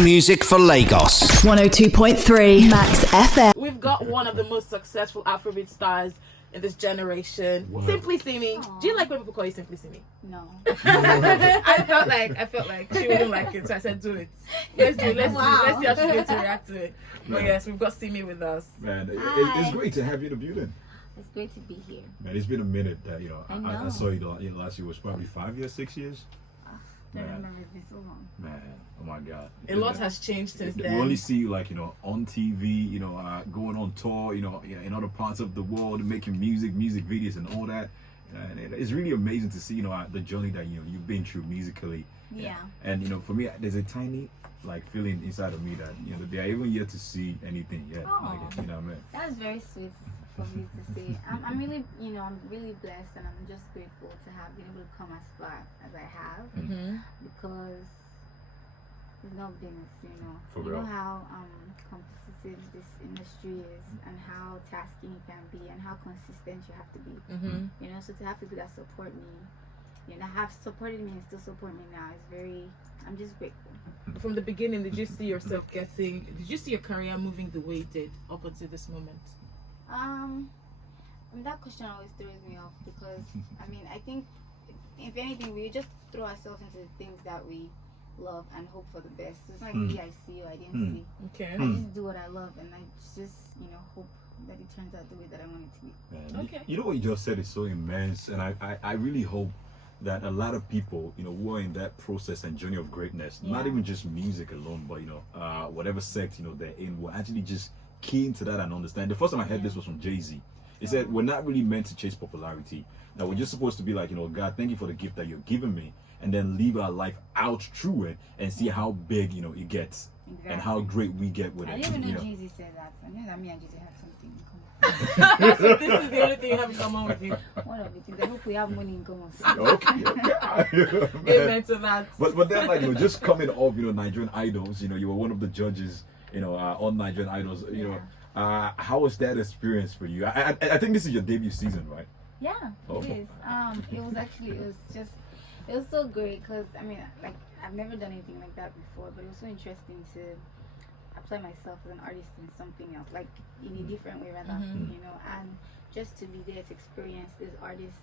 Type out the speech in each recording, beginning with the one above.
music for Lagos. 102.3 MaxFM. We've got one of the most successful Afrobeat stars in this generation. What? Simply Simi. Aww. Do you like when people call you Simply Simi? No. I felt like she wouldn't like it, so I said do it. Let's see how she's going to react to it. But yes, we've got Simi with us. Man, it's great to have you in the building. It's great to be here. Man, it's been a minute that I saw you last year was probably 5 years, 6 years. I remember it's been so long. Man, oh my God. A lot has changed since then. We only see you on TV, going on tour, in other parts of the world, making music videos and all that. And it's really amazing to see, the journey that you've been through musically. Yeah. And for me, there's a tiny feeling inside of me that they are even yet to see anything yet. That's very sweet for me to say. I'm really, I'm really blessed, and I'm just grateful to have been able to come as far as I have, because it's not business, For you real. know how competitive this industry is, and how tasking it can be, and how consistent you have to be. So to have people that support me, have supported me and still support me now is I'm just grateful. From the beginning, did you see yourself did you see your career moving the way it did up until this moment? That question always throws me off, because I think if anything, we just throw ourselves into the things that we love and hope for the best. So it's not really I see or I didn't see. Okay. I just do what I love, and I just hope that it turns out the way that I want it to be. Man, okay. You know what you just said is so immense, and I really hope that a lot of people, who are in that process and journey of greatness, not even just music alone, but whatever sect they're in, will actually just key into that and understand. The first time I heard this was from Jay-Z. He said, we're not really meant to chase popularity. That we're just supposed to be like, God, thank you for the gift that you're giving me, and then live our life out through it and see how big, it gets. Exactly. And how great we get with it. I didn't even know Jay-Z said that. I knew that me and Jay-Z had something in common. So this is the only thing you have in common with him. One of the things. I hope we have money in common. Okay. Amen to that. But then, just coming off, Nigerian Idols, you were one of the judges, on Nigerian Idols, how was that experience for you? I think this is your debut season, right? Yeah, it is. It was so great, because I've never done anything like that before, but it was so interesting to apply myself as an artist in something else, like in a different way rather, and just to be there to experience these artists,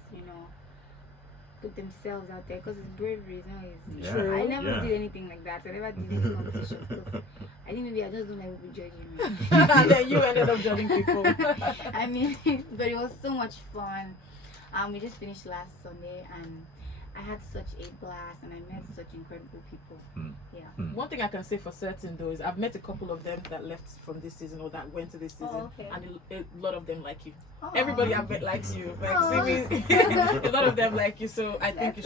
put themselves out there, because it's bravery, it's not easy. Yeah. True. I never did anything like that. I never did any competition, because I think maybe I just don't like people judging me. And then you ended up judging people. But it was so much fun. We just finished last Sunday, and I had such a blast, and I met such incredible people. One thing I can say for certain though is I've met a couple of them that left from this season or that went to this season, and a lot of them like you. Everybody I've met likes you. Simi, a lot of them like you, so I think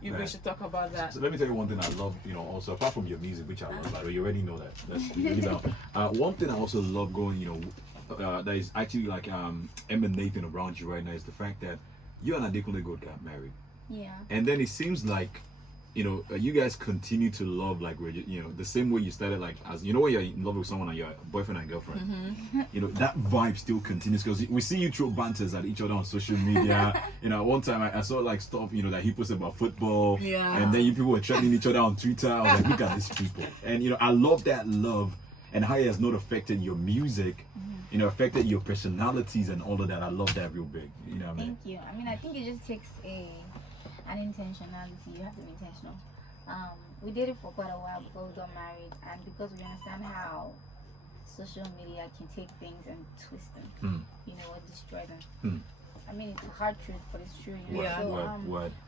we should talk about that. So let me tell you one thing I love, also apart from your music, which I love, by the way, you already know that. That's really down. One thing I also love going, that is actually emanating around you right now is the fact that you and Adekunle Gold got married. Yeah. And then it seems like, you guys continue to love the same way you started, as when you're in love with someone and you're boyfriend and girlfriend. That vibe still continues, because we see you throw banters at each other on social media. One time I saw stuff that he posted about football. Yeah. And then you people were threatening each other on Twitter. I was like, look at these people. And I love that love and how it has not affected your music. Affected your personalities and all of that. I love that real big. Thank you. I think it just takes an intentionality. You have to be intentional. We did it for quite a while before we got married, and because we understand how social media can take things and twist them, or destroy them. It's a hard truth, but it's true. Yeah. So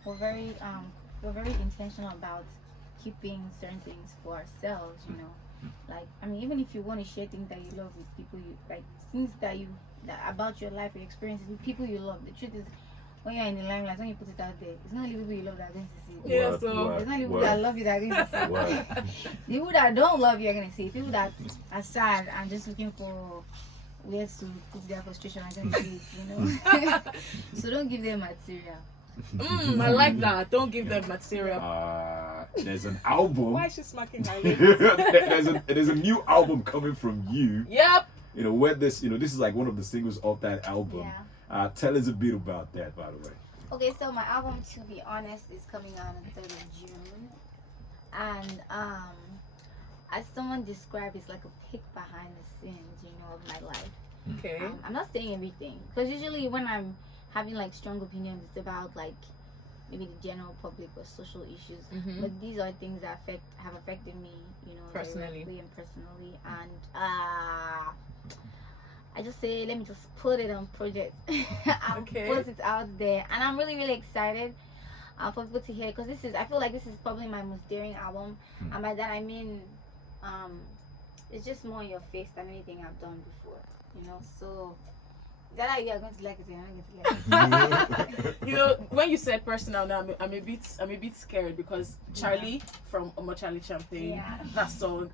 we're very intentional about keeping certain things for ourselves. Even if you want to share things that you love with people, things that about your life, your experiences with people you love. The truth is, when you're in the limelight, when you put it out there, it's not only people you love that are going to see it. Yeah, It's not only people that love you that are going to see it. The people that don't love you are going to see it. People that are sad and just looking for ways to put their frustration are going to see it, So don't give them material. I like that. Don't give them material. There's an album. Why is she smacking my lips? There's a new album coming from you. Yep. Where this is one of the singles of that album. Yeah. Tell us a bit about that, by the way. Okay, so my album, To Be Honest, is coming out on the 3rd of June. And as someone described, it's like a peek behind the scenes, you know, of my life. Okay. I'm not saying everything, because usually when I'm having like strong opinions, it's about like maybe the general public or social issues. But these are things that have affected me, you know, Personally. directly and personally. And I just say, let me just put it on project. I'll put it out there, and I'm really, really excited for people to hear, because I feel like this is probably my most daring album, and by that I mean, it's just more in your face than anything I've done before, you know. So that like you're going to like it, you're not going to like it. You know, when you said personal, now I'm a bit scared, because Charlie from Charlie Champagne, that song.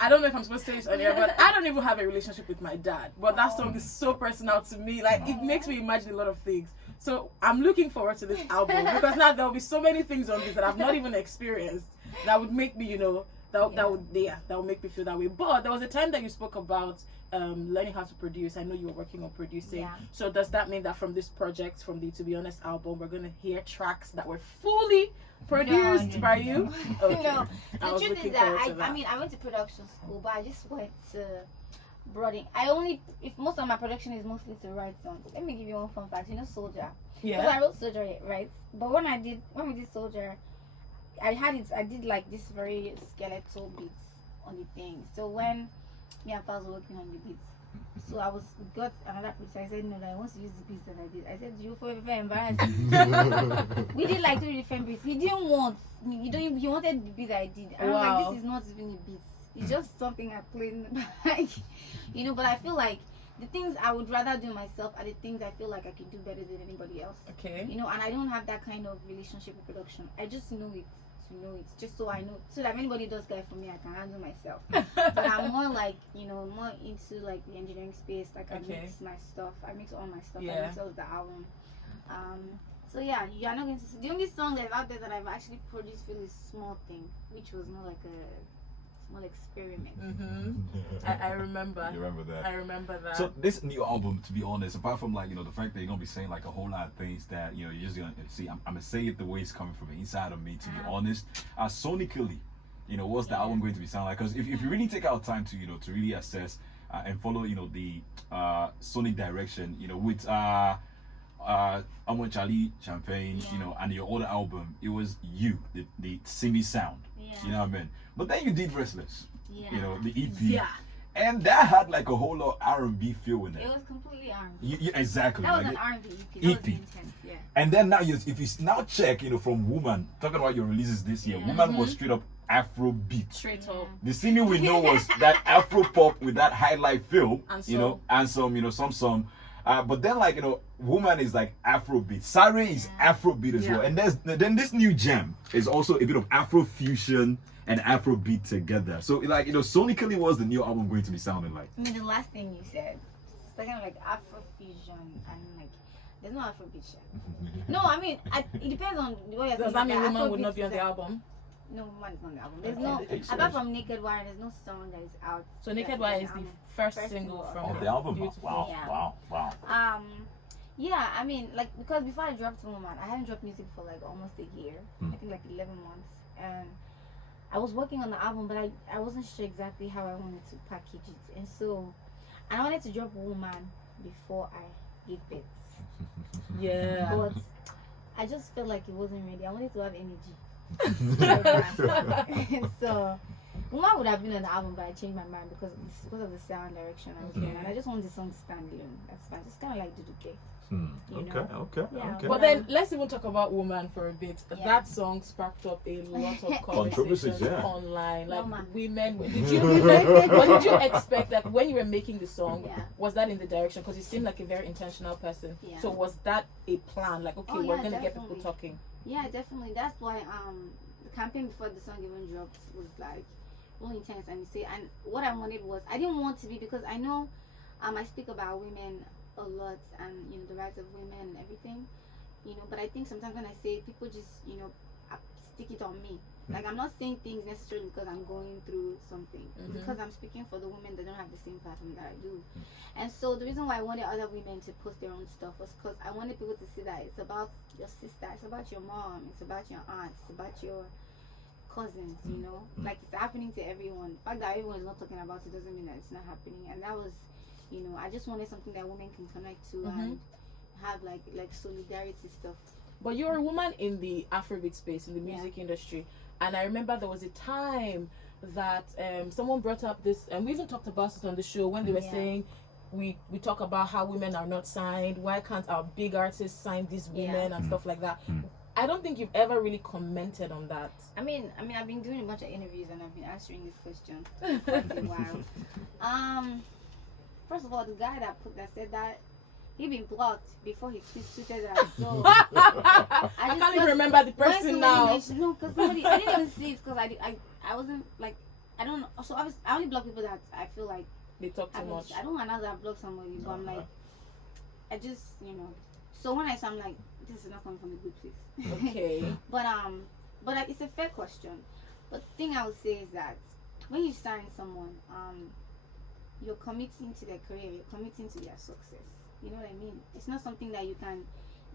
I don't know if I'm supposed to say this earlier, but I don't even have a relationship with my dad. But that song is so personal to me. Like, it makes me imagine a lot of things. So I'm looking forward to this album, because now there'll be so many things on this that I've not even experienced that would make me, you know, that would make me feel that way. But there was a time that you spoke about learning how to produce. I know you were working on producing. Yeah. So does that mean that from this project, from the To Be Honest album, we're gonna hear tracks that were fully produced by you? Okay. No, I the was truth looking is forward to that I mean, I went to production school, but I just went to broaden. If most of my production is mostly to write songs. Let me give you one fun fact. You know Soldier? Because I wrote Soldier, right? But when we did Soldier, I did like this very skeletal beats on the thing. So when me and Falz were working on the beats, so I got another producer. I said, no, I want to use the beats that I did. I said, you forever embarrassed. We did like 2 different beats. He didn't want me. He wanted the beat I did. And I was like, this is not even a beat. It's just something I played in the back. You know, but I feel like the things I would rather do myself are the things I feel like I can do better than anybody else. Okay. You know, and I don't have that kind of relationship with production. I just know it to know it, just so I know, so that if anybody does guide for me, I can handle myself. But I'm more like, you know, more into like the engineering space. Like I mix my stuff. I mix all my stuff. I mix all of the album. So yeah, you are not going to see. The only song that's out there that I've actually produced really Small Thing, which was more like a small experiment. I remember. You remember that? I remember that. So this new album, to be honest, apart from like, you know, the fact that you're gonna be saying like a whole lot of things that, you know, you're just gonna see, I'm gonna say it the way it's coming from inside of me, to be honest. Sonically, you know, what's the album going to be sound like? Because if you really take our time to, you know, to really assess and follow, you know, the sonic direction, you know, with Charlie Champagne, you know, and your older album, it was the Simi sound. You know what I mean? But then you did Restless, you know, the EP. And that had like a whole lot of R&B feel in it. It was completely R&B. Exactly. That like was an R&B EP. That was the intent, And then now, if you now check, you know, from Woman, talking about your releases this year, Woman was straight up Afro beat. Straight up. The Simi we know was that Afro pop with that highlight feel, and you know, and some, you know, some. But then, like, you know, Woman is like Afro beat. Sare is Afro beat as well. And then this new gem is also a bit of Afro fusion and Afro beat together. So, like, you know, sonically, what's the new album going to be sounding like? I mean, the last thing you said, it's kind of like Afro fusion and like, there's no Afro beat. No, I mean, it depends on what you're saying. Does that mean Woman would not be on the album? No, Woman is not on the album. There's no, apart from Naked Wire, there's no song that is out. So Naked Wire is the first single from the album. Beautiful. Wow. Yeah, I mean, like, because before I dropped Woman, I hadn't dropped music for like almost a year. I think like 11 months. And I was working on the album, but I wasn't sure exactly how I wanted to package it. And so I wanted to drop Woman before I gave birth. But I just felt like it wasn't ready. I wanted to have energy. So Woman would have been on the album, but I changed my mind because of the sound direction I was going. And I just wanted the song to stand alone. That's fine. Just kind of like Duduke. Okay. But then let's even talk about Woman for a bit. That song sparked up a lot of conversations online. Like women, did you expect that when you were making the song? Was that in the direction? Because you seem like a very intentional person. So was that a plan? Like, okay, we're gonna get people talking. Yeah, definitely. That's why the campaign before the song even dropped was like really intense. And what I wanted was, I didn't want to be, because I know I speak about women a lot, and you know, the rights of women and everything, you know, but I think sometimes when I say, people just, you know, stick it on me. Like, I'm not saying things necessarily because I'm going through something, because I'm speaking for the women that don't have the same platform that I do. And so the reason why I wanted other women to post their own stuff was because I wanted people to see that it's about your sister, it's about your mom, it's about your aunt, it's about your cousins, you know, like it's happening to everyone. The fact that everyone is not talking about it doesn't mean that it's not happening. And that was, you know, I just wanted something that women can connect to and have like solidarity stuff. But you're a woman in the Afrobeat space, in the music industry, and I remember there was a time that someone brought up this, and we even talked about it on the show when they were saying we talk about how women are not signed. Why can't our big artists sign these women and stuff like that? I don't think you've ever really commented on that. I mean, I've been doing a bunch of interviews and I've been answering this question for a while. First of all, the guy that said that, he been blocked before he tweeted that. So I can't even remember the person now. No, because somebody, I didn't even see it because I wasn't like, I don't know. So I only block people that I feel like they talk too much. I don't want to block somebody, but I'm like, I just, you know. So when I say, I'm like, this is not coming from a good place. Okay. But it's a fair question. But the thing I would say is that when you sign someone, you're committing to their career, you're committing to their success. You know what I mean? It's not something that you can,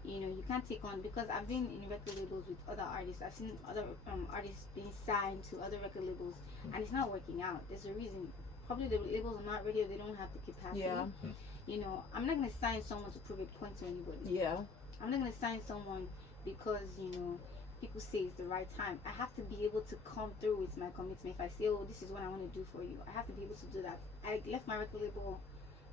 you know, you can't take on, because I've been in record labels with other artists. I've seen other artists being signed to other record labels, and it's not working out. There's a reason. Probably the labels are not ready, or they don't have the capacity. Yeah. You know, I'm not gonna sign someone to prove a point to anybody. Yeah. I'm not gonna sign someone because, you know, people say it's the right time. I have to be able to come through with my commitment. If I say, oh, this is what I want to do for you, I have to be able to do that. I left my record label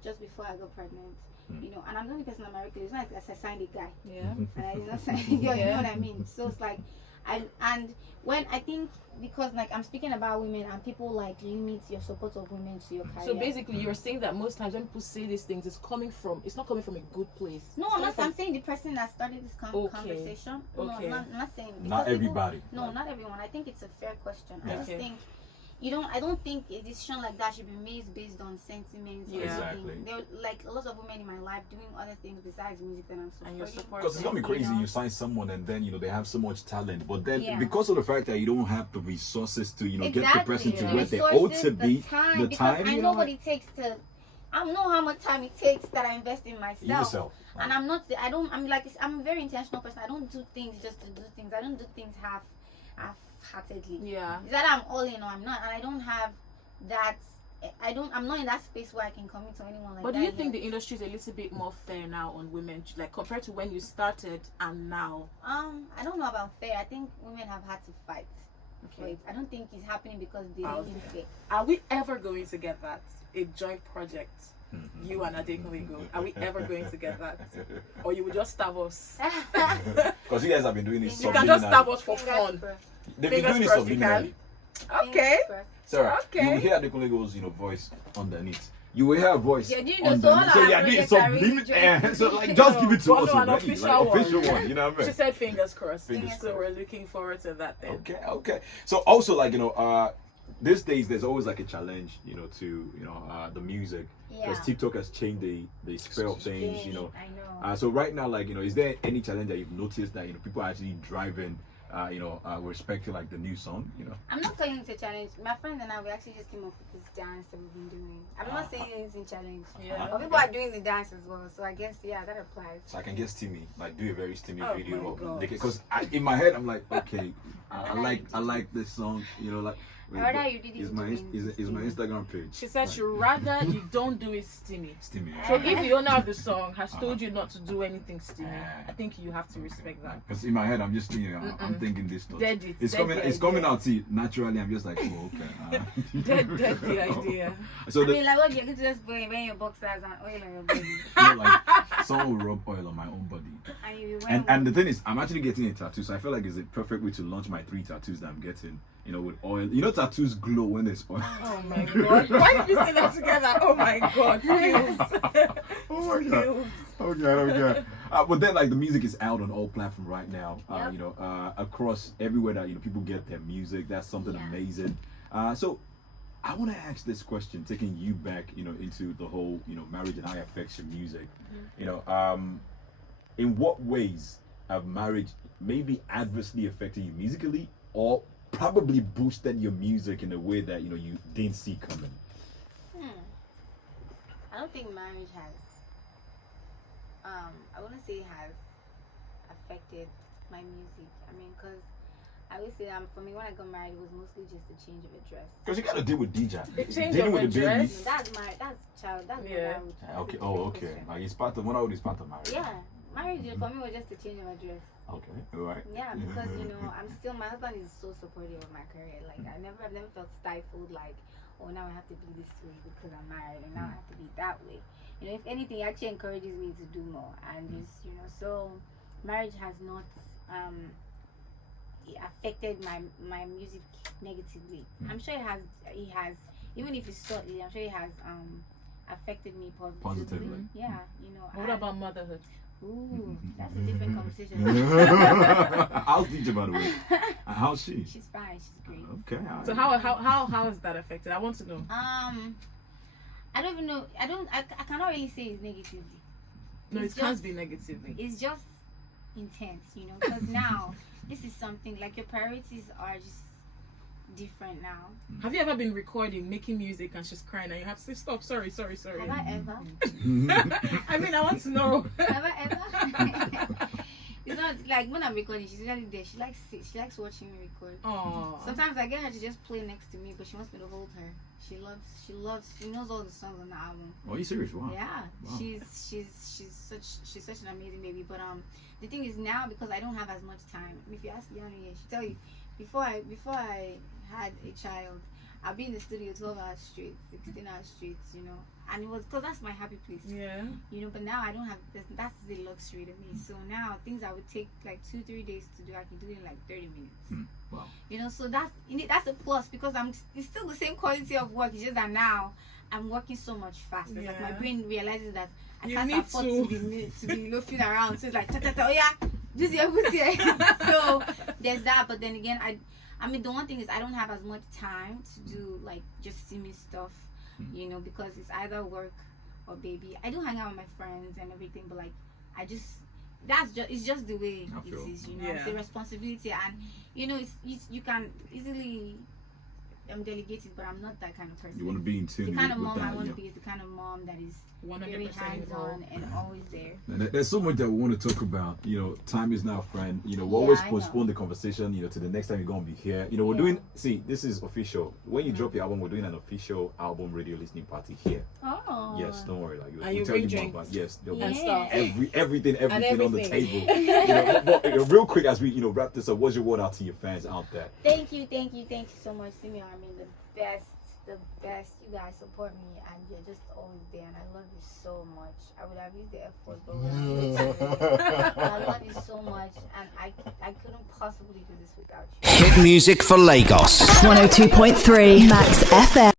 just before I got pregnant. You know, and I'm the only person on my record. It's not like I signed a guy. Yeah. And I did not sign a girl, you know what I mean? So it's like, and when I think, because like I'm speaking about women and people like limit your support of women to your career. So basically you're saying that most times when people say these things, it's not coming from a good place. No, I'm saying the person that started this conversation. Okay. No, I'm not saying. Not everybody. No, not everyone. I think it's a fair question. I just think I don't think a decision like that should be made based on sentiments. Yeah. Exactly. There were like a lot of women in my life doing other things besides music that I'm supporting. Because it's gonna be crazy. You know? You sign someone and then, you know, they have so much talent, but then because of the fact that you don't have the resources to, you know, get the person to where they ought to be, the time. I know what it takes to. I know how much time it takes that I invest in myself. Right. And I'm a very intentional person. I don't do things just to do things. I don't do things half-heartedly. Yeah. Is that I'm all in or I'm not, and I don't have that. I'm not in that space where I can commit to anyone like that. But do you think the industry is a little bit more fair now on women, like compared to when you started and now? I don't know about fair. I think women have had to fight. Okay. I don't think it's happening because they didn't fair. Are we ever going to get that? A joint project? You and Adekunle go. Are we ever going to get that? Or you will just starve us? Because you guys have been doing this. You can just starve us for fun. They've been doing this subliminally. Okay. Sarah, okay. You will hear Adekunle Go's, you know, voice underneath. You will hear a voice. Yeah, you know, so yeah, this subliminal. So like, just give it to us already, official one. You know what I mean? She said fingers crossed. Fingers so we're looking forward to that then. Okay. So also, like, you know, these days there's always like a challenge, you know, to, you know, the music, because TikTok has changed the sphere of things, you know. I know. So right now, like, you know, is there any challenge that you've noticed that, you know, people are actually driving, with respect to like the new song, you know? I'm not calling it a challenge. My friend and I, we actually just came up with this dance that we've been doing. I'm not saying it's a challenge. Yeah. But people are doing the dance as well, so I guess that applies. So I can get Simi, like, do a very Simi Oh video, my because in my head I'm like, okay, I like this song, you know, like. Is my Instagram page. She said she'd rather you don't do it steamy. Steamy. So if the owner of the song has told you not to do anything steamy, I think you have to respect that. Because in my head I'm just thinking, I'm thinking this stuff. It's coming out. See, naturally I'm just like, oh, okay. Dead the idea. So like what you're going to just wear your boxers and oil on your body. You know, like, someone will rub oil on my own body. And the thing is, I'm actually getting a tattoo, so I feel like it's a perfect way to launch my 3 tattoos that I'm getting. You know, with oil. You know, tattoos glow when there's oil. Oh my god! Why did you say that together? Oh my god! Feels. Oh my god! Okay. But then, like, the music is out on all platforms right now. You know, across everywhere that, you know, people get their music. That's something amazing. So, I want to ask this question, taking you back, you know, into the whole, you know, marriage and how it affects your music. You know, in what ways have marriage maybe adversely affected you musically, or probably boosted your music in a way that, you know, you didn't see coming? I don't think marriage has I wouldn't say it has affected my music. I mean, because I would say for me when I got married, it was mostly just a change of address. Because you gotta deal with DJ. Change Dealing of with the address? baby. That's married. That's child. That's Yeah. marriage. Okay. Oh, okay. Like it's part of motherhood is part of marriage. Yeah, marriage for me was just a change of address. Okay. All right. Yeah, because my husband is so supportive of my career. Like I've never felt stifled. Like, oh, now I have to be this way because I'm married, and now I have to be that way. If anything, it actually encourages me to do more, and just so marriage has not affected my music negatively. I'm sure it has even if it's slightly, I'm sure it has affected me positively. Yeah, What about motherhood? Ooh, that's a different conversation. How's DJ, by the way? How's she? She's fine. She's great. Okay. So how is that affected? I want to know. I don't even know. I cannot really say it's negatively. No, It's it can't just- be negatively. It's just intense, because now this is something like your priorities are just different now. Have you ever been recording, making music, and she's crying, and you have to say, stop, sorry. Have I ever? I mean, I want to know. Have I ever? It's not like when I'm recording, she's usually there. She likes watching me record. Oh. Sometimes I get her to just play next to me, but she wants me to hold her. She knows all the songs on the album. Oh, are you serious? Wow. Yeah, Wow. she's such an amazing baby. But the thing is now, because I don't have as much time. If you ask Leonie, she'll tell you before I had a child, I'll be in the studio 12 hours straight, 16 hours straight, and it was because that's my happy place. Yeah. But now I don't have that's the luxury to me. So now things that would take like 2-3 days to do, I can do it in like 30 minutes. Wow. So that's a plus, because it's still the same quality of work. It's just that now I'm working so much faster. It's like my Yeah. brain realizes that I You can't need afford to. to be loafing around. So it's like oh yeah, this year, this year. So there's that. But then again, I mean the one thing is I don't have as much time to do like just Simi stuff, because it's either work or baby. I do hang out with my friends and everything, but like it's just the way I it feel. is, Yeah. It's a responsibility, and it's you can easily delegate it, but I'm not that kind of person. You want to be in tune The kind of with mom that. I want yeah. to be is the kind of mom that is 100% very hands-on and always there. And there's so much that we want to talk about. Time is now, friend. We always I postpone know. the conversation, to the next time you're going to be here. We're Yeah. doing, this is official. When you drop your album, we're doing an official album radio listening party here. Oh. Yes, don't worry. Like, And we'll you tell bring you more drinks. about, yes, there'll And be stuff. everything on the everything. table. But real quick, as we, wrap this up, what's your word out to your fans out there? Thank you so much, Simi. I mean, the best. You guys support me, and you're just always there, and I love you so much. I would have used the effort, but I love you so much, and I couldn't possibly do this without you. Hit music for Lagos. 102.3 Max FM.